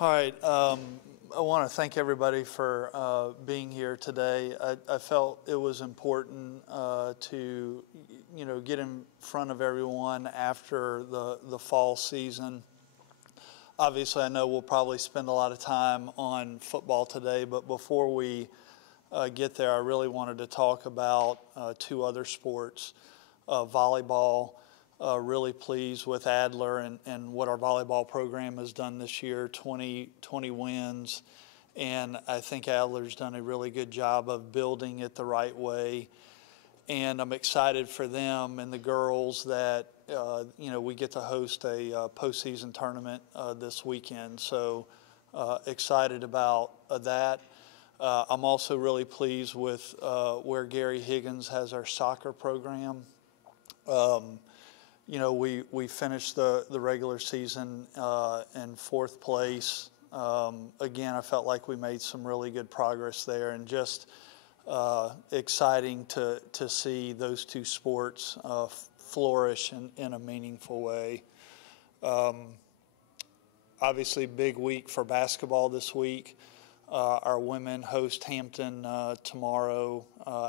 All right. I want to thank everybody for being here today. I felt it was important to, get in front of everyone after the fall season. Obviously, I know we'll probably spend a lot of time on football today, but before we get there, I really wanted to talk about two other sports. Volleyball, really pleased with Adler and what our volleyball program has done this year, 20 wins. And I think Adler's done a really good job of building it the right way. And I'm excited for them and the girls that, we get to host a postseason tournament this weekend. So excited about that. I'm also really pleased with where Gary Higgins has our soccer program. We finished the regular season in fourth place. Again, I felt like we made some really good progress there, and just exciting to see those two sports flourish in a meaningful way. Obviously, big week for basketball this week. Our women host Hampton tomorrow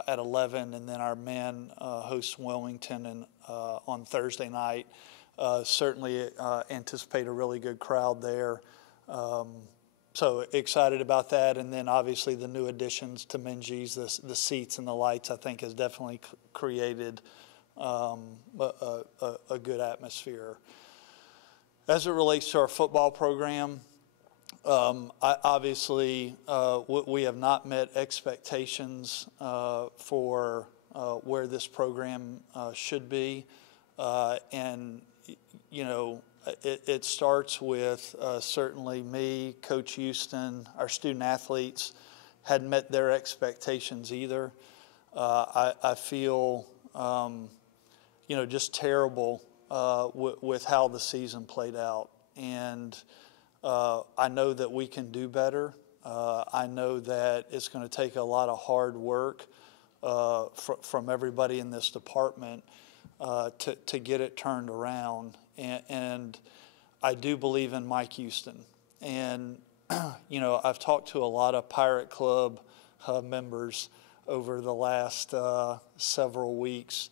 at 11, and then our men host Wilmington on Thursday night. Certainly anticipate a really good crowd there. So excited about that. And then obviously the new additions to Minji's, the seats and the lights, I think has definitely created a good atmosphere. As it relates to our football program, obviously, we have not met expectations for where this program should be. It starts with certainly me, Coach Houston, our student athletes hadn't met their expectations either. I feel, just terrible with how the season played out. And I know that we can do better. I know that it's going to take a lot of hard work from everybody in this department to get it turned around. And I do believe in Mike Houston. And, I've talked to a lot of Pirate Club members over the last several weeks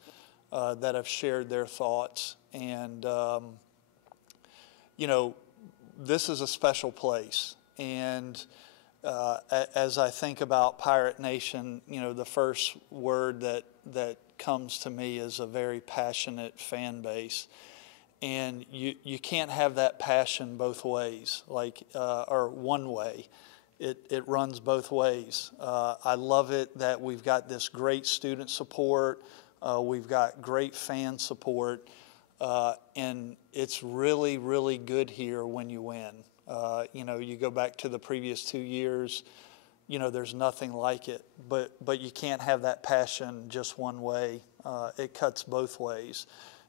that have shared their thoughts. And, this is a special place. And as I think about Pirate Nation, the first word that comes to me is a very passionate fan base. And you can't have that passion both ways, or one way. It runs both ways. I love it that we've got this great student support. We've got great fan support. And it's really, really good here when you win. You go back to the previous 2 years, there's nothing like it. But you can't have that passion just one way. It cuts both ways.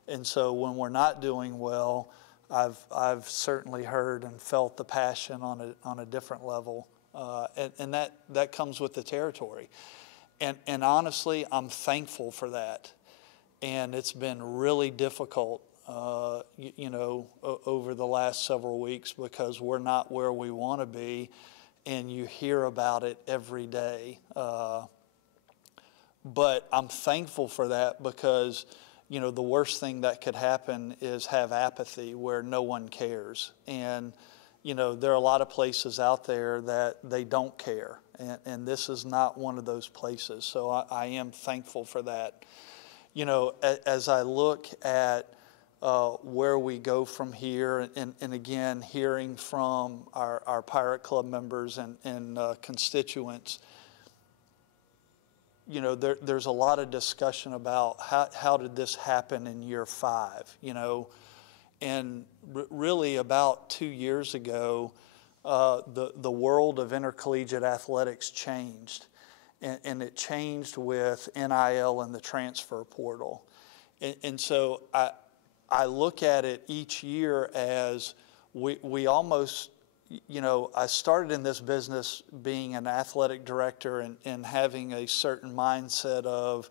And so when we're not doing well, I've certainly heard and felt the passion on a different level. And that comes with the territory. And honestly, I'm thankful for that. And it's been really difficult, over the last several weeks because we're not where we want to be, and you hear about it every day. But I'm thankful for that because, the worst thing that could happen is have apathy where no one cares. And, there are a lot of places out there that they don't care. And this is not one of those places. So I am thankful for that. As I look at where we go from here, and again, hearing from our Pirate Club members and constituents, there's a lot of discussion about how did this happen in year 5, and really about 2 years ago, the world of intercollegiate athletics changed. And it changed with NIL and the transfer portal. And so I look at it each year as we almost, I started in this business being an athletic director and having a certain mindset of,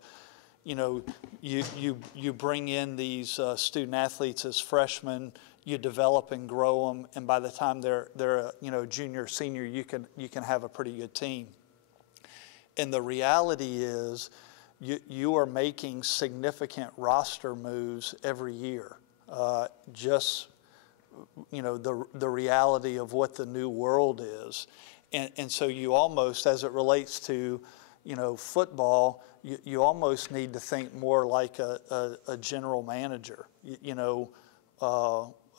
you bring in these student athletes as freshmen, you develop and grow them, and by the time they're a junior, senior, you can have a pretty good team. And the reality is, you are making significant roster moves every year. Just the reality of what the new world is, and so you almost, as it relates to football, you almost need to think more like a general manager.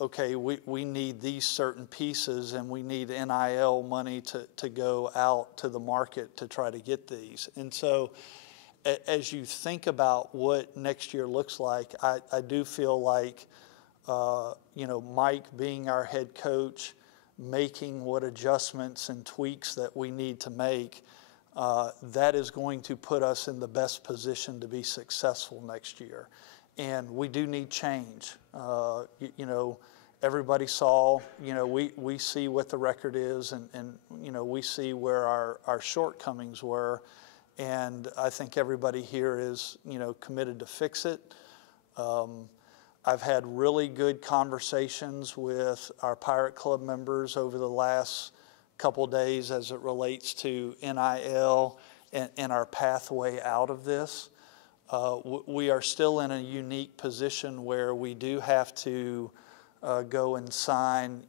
Okay, we need these certain pieces, and we need NIL money to go out to the market to try to get these. And so as you think about what next year looks like, I do feel like, Mike being our head coach, making what adjustments and tweaks that we need to make, that is going to put us in the best position to be successful next year. And we do need change. Everybody saw, we see what the record is, and we see where our shortcomings were. And I think everybody here is, committed to fix it. I've had really good conversations with our Pirate Club members over the last couple days as it relates to NIL and our pathway out of this. We are still in a unique position where we do have to go and sign,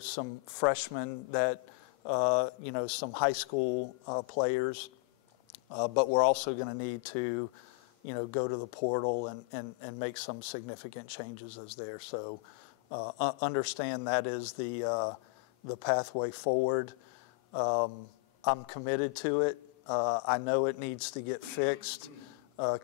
some freshmen that, some high school players, but we're also going to need to, go to the portal and make some significant changes as there. So understand that is the pathway forward. I'm committed to it. I know it needs to get fixed.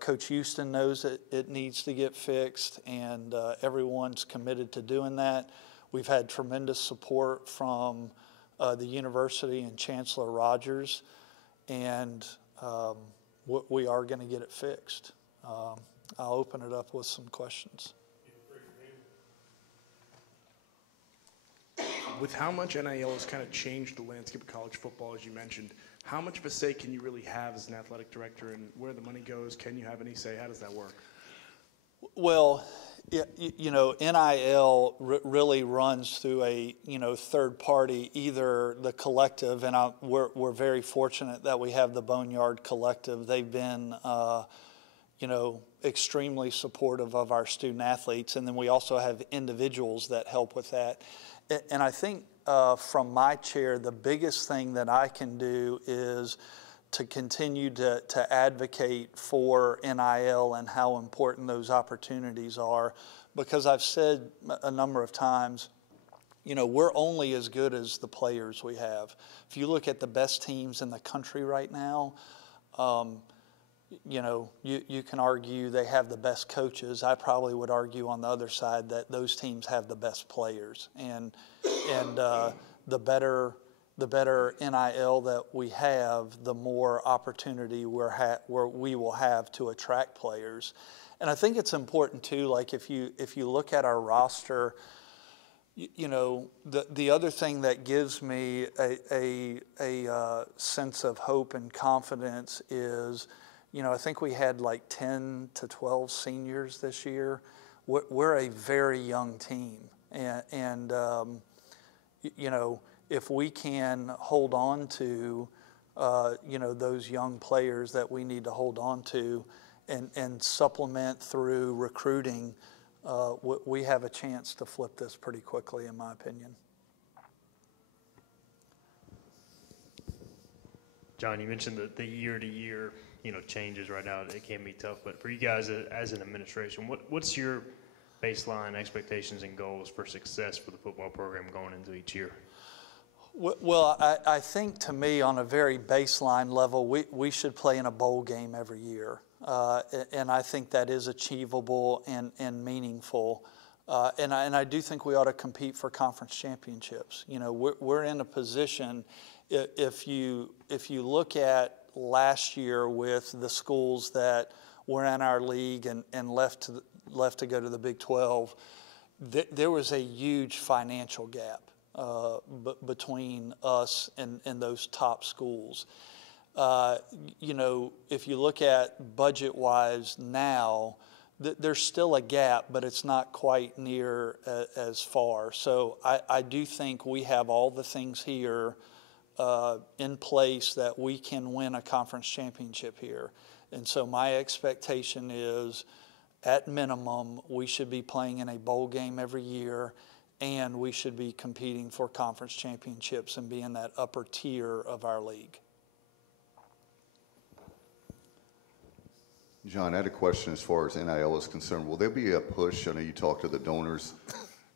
Coach Houston knows it needs to get fixed, and everyone's committed to doing that. We've had tremendous support from the university and Chancellor Rogers, and we are going to get it fixed. I'll open it up with some questions. With how much NIL has kind of changed the landscape of college football, as you mentioned, how much of a say can you really have as an athletic director, and where the money goes? Can you have any say? How does that work? Well, NIL really runs through a third party, either the collective, and we're very fortunate that we have the Boneyard Collective. They've been extremely supportive of our student athletes, and then we also have individuals that help with that. And I think from my chair, the biggest thing that I can do is to continue to advocate for NIL and how important those opportunities are, because I've said a number of times, we're only as good as the players we have. If you look at the best teams in the country right now, you can argue they have the best coaches. I probably would argue on the other side that those teams have the best players, and the better NIL that we have, the more opportunity we will have to attract players. And I think it's important too. Like if you look at our roster, the other thing that gives me a sense of hope and confidence is, I think we had like 10 to 12 seniors this year. We're a very young team, and if we can hold on to, those young players that we need to hold on to, and supplement through recruiting, we have a chance to flip this pretty quickly, in my opinion. John, you mentioned the year-to-year, changes right now. It can be tough, but for you guys as an administration, what's your baseline expectations and goals for success for the football program going into each year? Well, I think to me, on a very baseline level, we should play in a bowl game every year. And I think that is achievable and meaningful. And I do think we ought to compete for conference championships. We're in a position, if you look at last year with the schools that were in our league and left to go to the Big 12, there was a huge financial gap between us and those top schools. If you look at budget-wise now, there's still a gap, but it's not quite near as far. So I do think we have all the things here in place that we can win a conference championship here. And so my expectation is, at minimum, we should be playing in a bowl game every year, and we should be competing for conference championships and be in that upper tier of our league. John, I had a question as far as NIL is concerned. Will there be a push? I know you talk to the donors.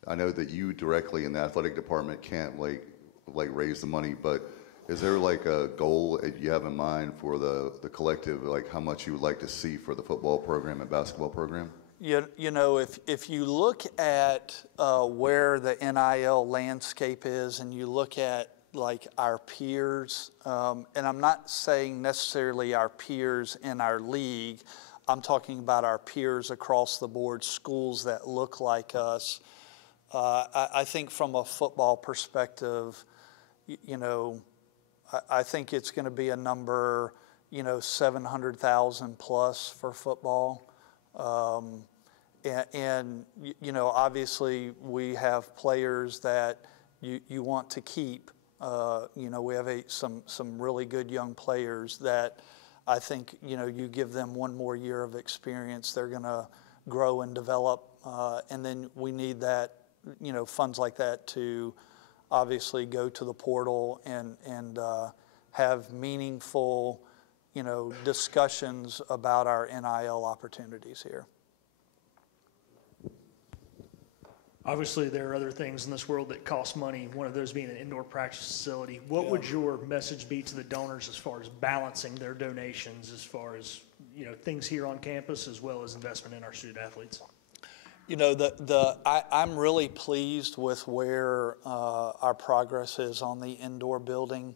I know that you directly in the athletic department can't like raise the money, but is there like a goal that you have in mind for the collective, like how much you would like to see for the football program and basketball program? You know, if you look at where the NIL landscape is, and you look at like our peers, and I'm not saying necessarily our peers in our league, I'm talking about our peers across the board, schools that look like us. I think from a football perspective, you know, I think it's going to be a number, you know, 700,000 plus for football. And, you know, obviously we have players that you want to keep. You know, we have some really good young players that I think, you know, you give them one more year of experience, they're going to grow and develop. And then we need that, you know, funds like that to obviously go to the portal and have meaningful, you know, discussions about our NIL opportunities here. Obviously, there are other things in this world that cost money, one of those being an indoor practice facility. What would your message be to the donors as far as balancing their donations, as far as, you know, things here on campus as well as investment in our student athletes? You know, I'm really pleased with where our progress is on the indoor building.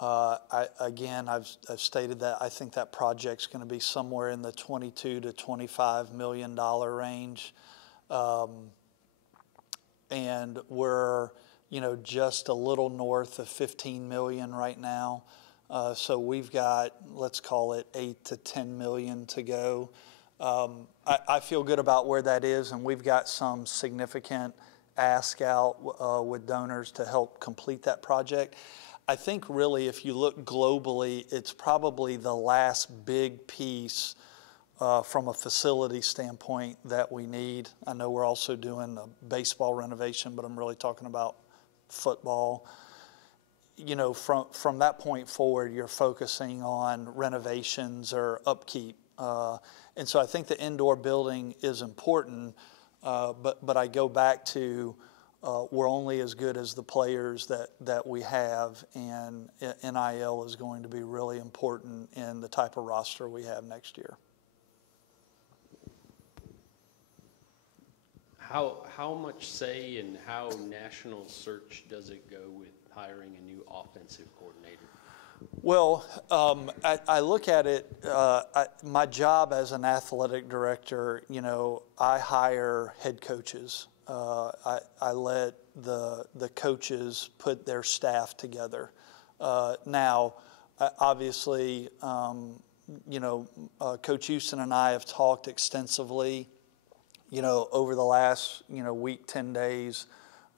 I've stated that I think that project's going to be somewhere in the $22 to $25 million range. And we're, you know, just a little north of 15 million right now. So we've got, let's call it 8 to 10 million to go. I feel good about where that is, and we've got some significant ask out with donors to help complete that project. I think really if you look globally, it's probably the last big piece from a facility standpoint that we need. I know we're also doing a baseball renovation, but I'm really talking about football. You know, from that point forward, you're focusing on renovations or upkeep. And so I think the indoor building is important, but I go back to we're only as good as the players that we have, and NIL is going to be really important in the type of roster we have next year. How much say and how national search does it go with hiring a new offensive coordinator? Well, I look at it, my job as an athletic director, you know, I hire head coaches. I let the coaches put their staff together. Now, obviously, you know, Coach Houston and I have talked extensively, you know, over the last, you know, week, 10 days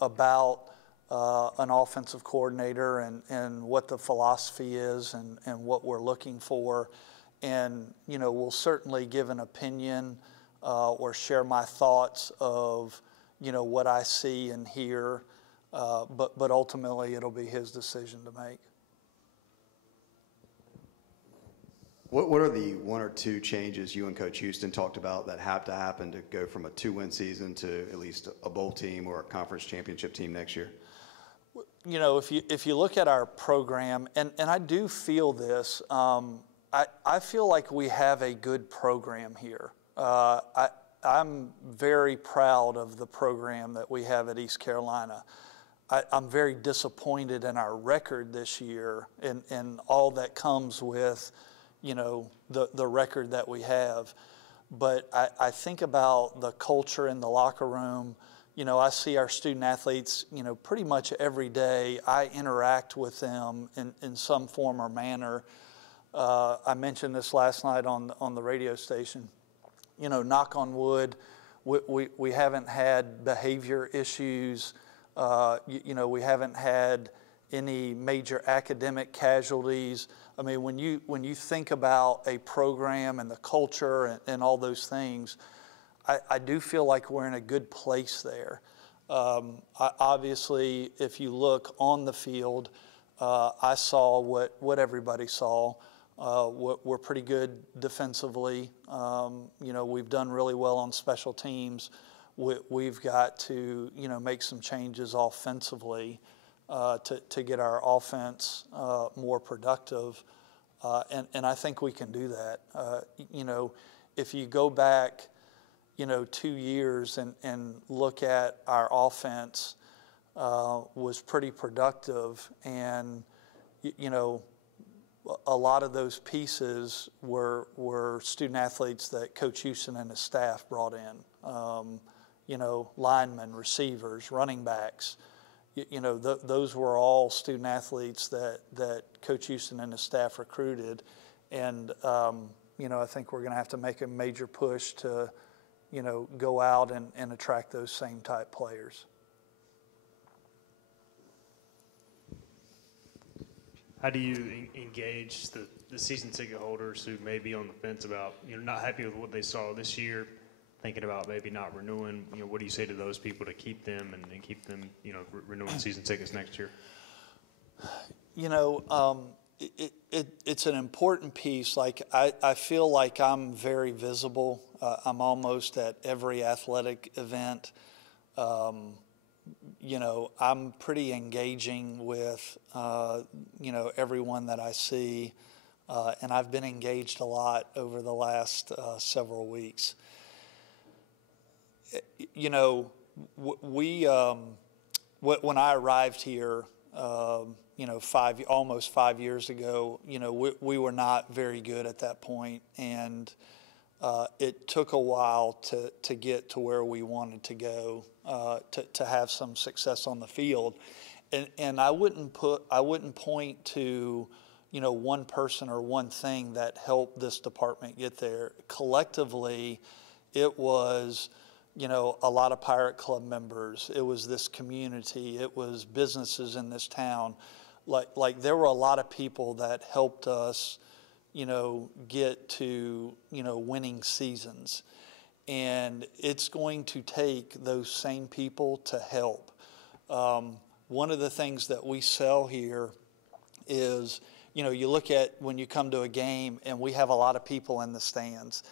about an offensive coordinator and what the philosophy is and what we're looking for. And, you know, we'll certainly give an opinion or share my thoughts of, you know, what I see and hear, but ultimately it'll be his decision to make. What are the one or two changes you and Coach Houston talked about that have to happen to go from a 2-win season to at least a bowl team or a conference championship team next year? You know, if you look at our program, and I do feel this, I feel like we have a good program here. I'm very proud of the program that we have at East Carolina. I'm very disappointed in our record this year and all that comes with, you know, the record that we have. But I think about the culture in the locker room. You know, I see our student athletes, you know, pretty much every day. I interact with them in some form or manner. I mentioned this last night on the radio station. knock on wood, we haven't had behavior issues. We haven't had any major academic casualties. I mean, when you think about a program and the culture and all those things, I do feel like we're in a good place there. Obviously, if you look on the field, I saw what everybody saw. We're pretty good defensively. We've done really well on special teams. We've got to, make some changes offensively to get our offense more productive. And I think we can do that. If you go back, 2 years and look at our offense, was pretty productive. And, a lot of those pieces were student athletes that Coach Houston and his staff brought in. Linemen, receivers, running backs. Those were all student athletes that Coach Houston and his staff recruited. And, I think we're going to have to make a major push to, go out and attract those same type players. How do you engage the season ticket holders who may be on the fence about, not happy with what they saw this year, thinking about maybe not renewing? What do you say to those people to keep them and keep them, renewing season tickets next year? It's an important piece. Like, I feel like I'm very visible. I'm almost at every athletic event. I'm pretty engaging with, everyone that I see. And I've been engaged a lot over the last several weeks. When I arrived here, almost 5 years ago, we were not very good at that point, and it took a while to get to where we wanted to go, to have some success on the field, and I wouldn't point to one person or one thing that helped this department get there. Collectively, it was a lot of Pirate Club members. It was this community. It was businesses in this town. Like there were a lot of people that helped us, get to, winning seasons. And it's going to take those same people to help. One of the things that we sell here is, you look at when you come to a game and we have a lot of people in the stands.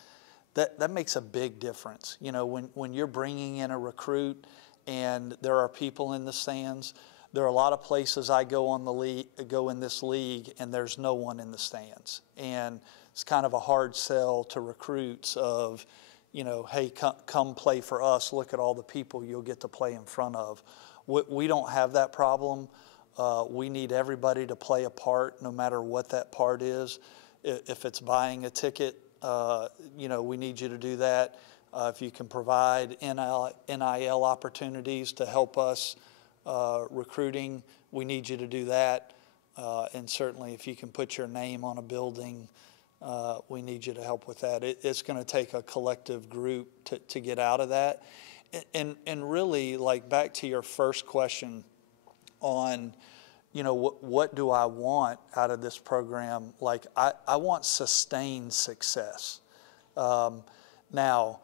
That makes a big difference. When you're bringing in a recruit and there are people in the stands, there are a lot of places I go in this league and there's no one in the stands. And it's kind of a hard sell to recruits of, hey, come play for us. Look at all the people you'll get to play in front of. We don't have that problem. We need everybody to play a part, no matter what that part is. If it's buying a ticket, we need you to do that. If you can provide NIL opportunities to help us recruiting, we need you to do that. And certainly if you can put your name on a building, we need you to help with that. It's going to take a collective group to get out of that. And really, like, back to your first question on, what do I want out of this program? Like, I want sustained success. Now,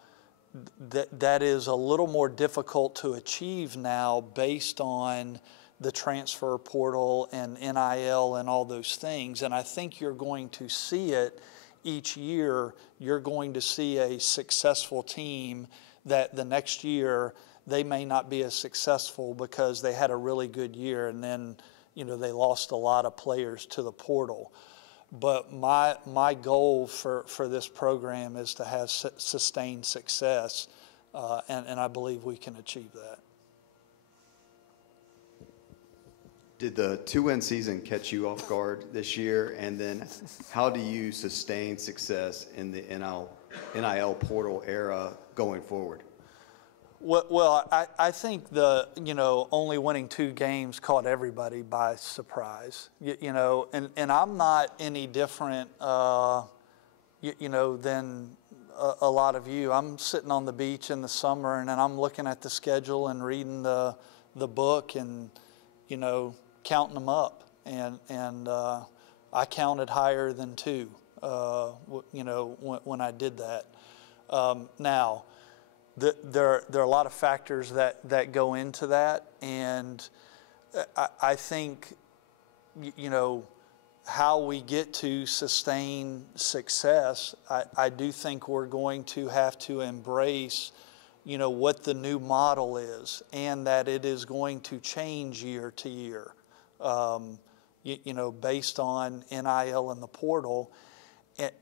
that is a little more difficult to achieve now based on the transfer portal and NIL and all those things. And I think you're going to see it each year. You're going to see a successful team that the next year they may not be as successful because they had a really good year and then they lost a lot of players to the portal. But my goal for this program is to have sustained success, and I believe we can achieve that. Did the 2-win season catch you off guard this year? And then how do you sustain success in the NIL portal era going forward? Well, I think only winning 2 games caught everybody by surprise, and I'm not any different, than a lot of you. I'm sitting on the beach in the summer, and then I'm looking at the schedule and reading the book, and counting them up, and I counted higher than 2. When I did that. Now, there are a lot of factors that go into that, and I think how we get to sustain success, I do think we're going to have to embrace what the new model is, and that it is going to change year to year, based on NIL and the portal.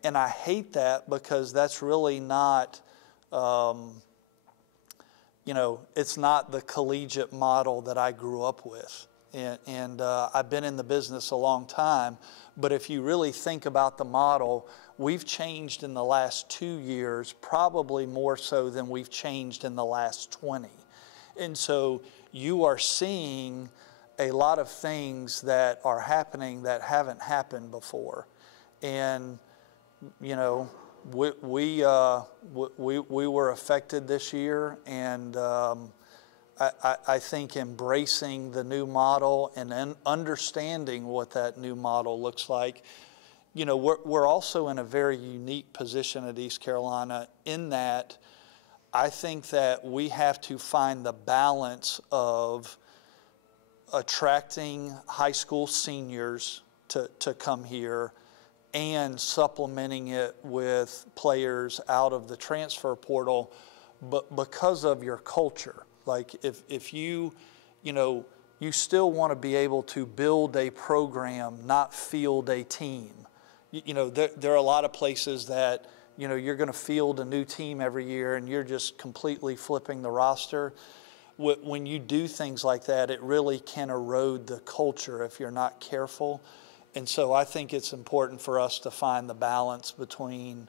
And I hate that, because that's really not, it's not the collegiate model that I grew up with. And I've been in the business a long time, but if you really think about the model, we've changed in the last 2 years, probably more so than we've changed in the last 20. And so you are seeing a lot of things that are happening that haven't happened before. And we were affected this year, and I think embracing the new model and then understanding what that new model looks like. We're also in a very unique position at East Carolina, in that I think that we have to find the balance of attracting high school seniors to come here, and supplementing it with players out of the transfer portal, but because of your culture. Like if you still want to be able to build a program, not field a team. There are a lot of places that you're going to field a new team every year, and you're just completely flipping the roster. When you do things like that, it really can erode the culture if you're not careful. And so I think it's important for us to find the balance between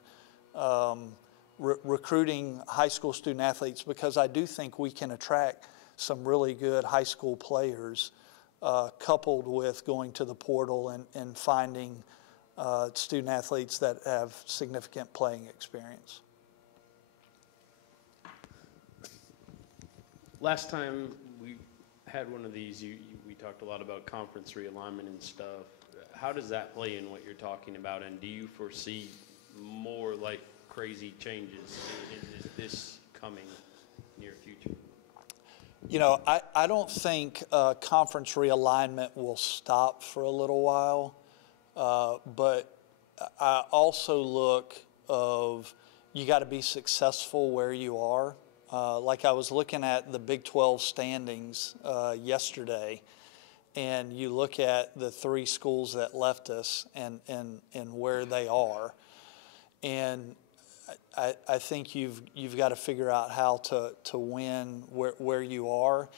recruiting high school student athletes, because I do think we can attract some really good high school players, coupled with going to the portal and finding student athletes that have significant playing experience. Last time we had one of these, we talked a lot about conference realignment and stuff. How does that play in what you're talking about, and do you foresee more like crazy changes in this coming near future? I don't think conference realignment will stop for a little while, but I also look of, you got to be successful where you are. Like I was looking at the Big 12 standings yesterday, and you look at the 3 schools that left us and where they are, and I think you've got to figure out how to win where you are.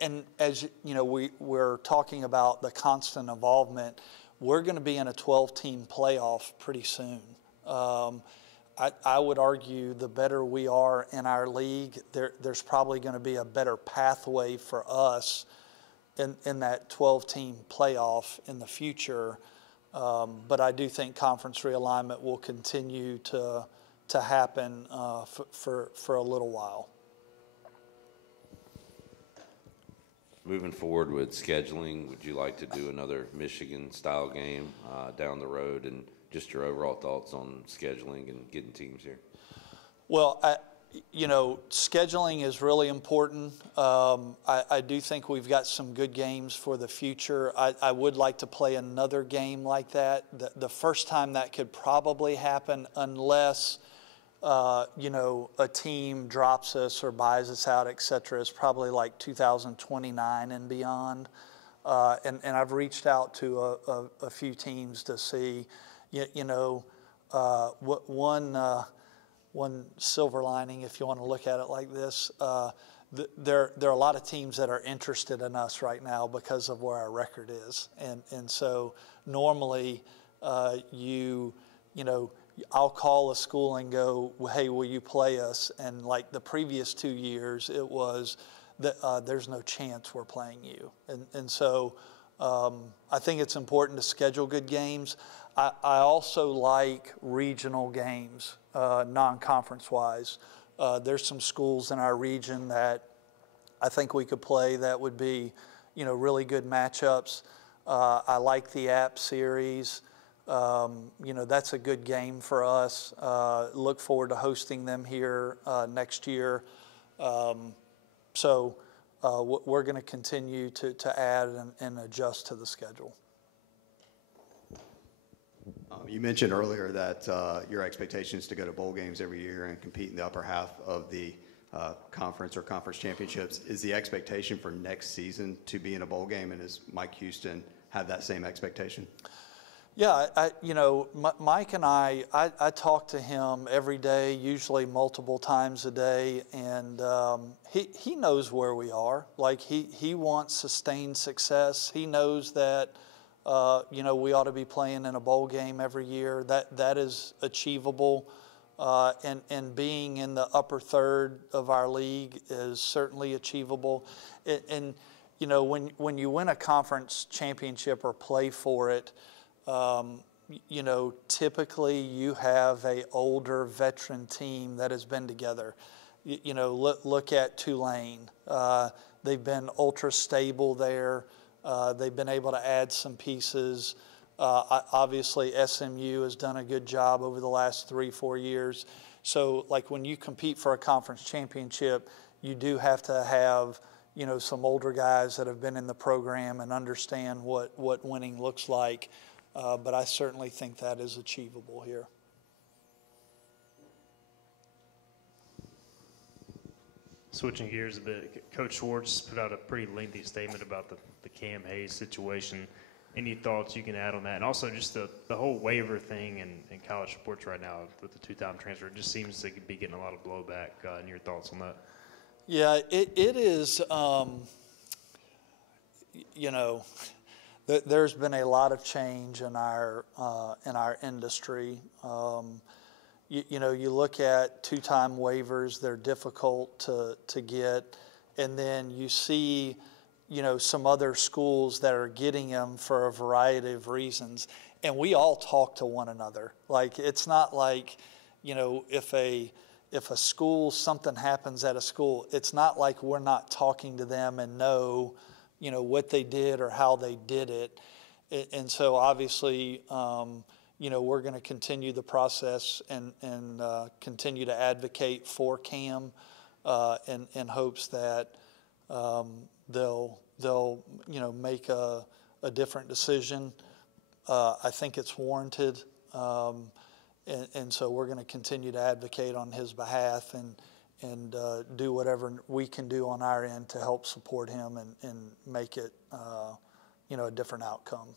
And as we're talking about the constant involvement, we're going to be in a 12-team playoff pretty soon. I would argue the better we are in our league, there's probably going to be a better pathway for us in that 12-team playoff in the future. But I do think conference realignment will continue to happen for a little while. Moving forward with scheduling, would you like to do another Michigan-style game down the road, and just your overall thoughts on scheduling and getting teams here? Well, scheduling is really important. I do think we've got some good games for the future. I would like to play another game like that. The first time that could probably happen, unless a team drops us or buys us out, et cetera, is probably like 2029 and beyond. And I've reached out to a few teams to see, one silver lining, if you want to look at it like this. There are a lot of teams that are interested in us right now because of where our record is. And so normally I'll call a school and go, hey, will you play us? And like the previous 2 years, it was that there's no chance we're playing you. And so I think it's important to schedule good games. I also like regional games, non-conference wise. There's some schools in our region that I think we could play that would be, really good matchups. I like the App Series. That's a good game for us. Look forward to hosting them here next year. So we're going to continue to add and adjust to the schedule. You mentioned earlier that your expectation is to go to bowl games every year and compete in the upper half of the conference or conference championships. Is the expectation for next season to be in a bowl game, and does Mike Houston have that same expectation? Yeah, Mike and I talk to him every day, usually multiple times a day, and he knows where we are. Like, he wants sustained success. He knows that, we ought to be playing in a bowl game every year. That is achievable, and being in the upper third of our league is certainly achievable. And when you win a conference championship or play for it, typically you have a older veteran team that has been together. Look at Tulane. They've been ultra stable there. They've been able to add some pieces. Obviously, SMU has done a good job over the last 3-4 years. So, like, when you compete for a conference championship, you do have to have, some older guys that have been in the program and understand what winning looks like. But I certainly think that is achievable here. Switching gears a bit, Coach Schwartz put out a pretty lengthy statement about the Cam Hayes situation. Any thoughts you can add on that? And also just the whole waiver thing in college sports right now with the two-time transfer. It just seems to be getting a lot of blowback. And your thoughts on that? Yeah, it is, there's been a lot of change in our industry. You look at two-time waivers; they're difficult to get, and then you see, some other schools that are getting them for a variety of reasons, and we all talk to one another. Like, it's not like, if a school, something happens at a school, it's not like we're not talking to them and know what they did or how they did it. And so obviously, we're going to continue the process and continue to advocate for Cam in hopes that they'll make a different decision. I think it's warranted. And so we're going to continue to advocate on his behalf and do whatever we can do on our end to help support him and make it, a different outcome.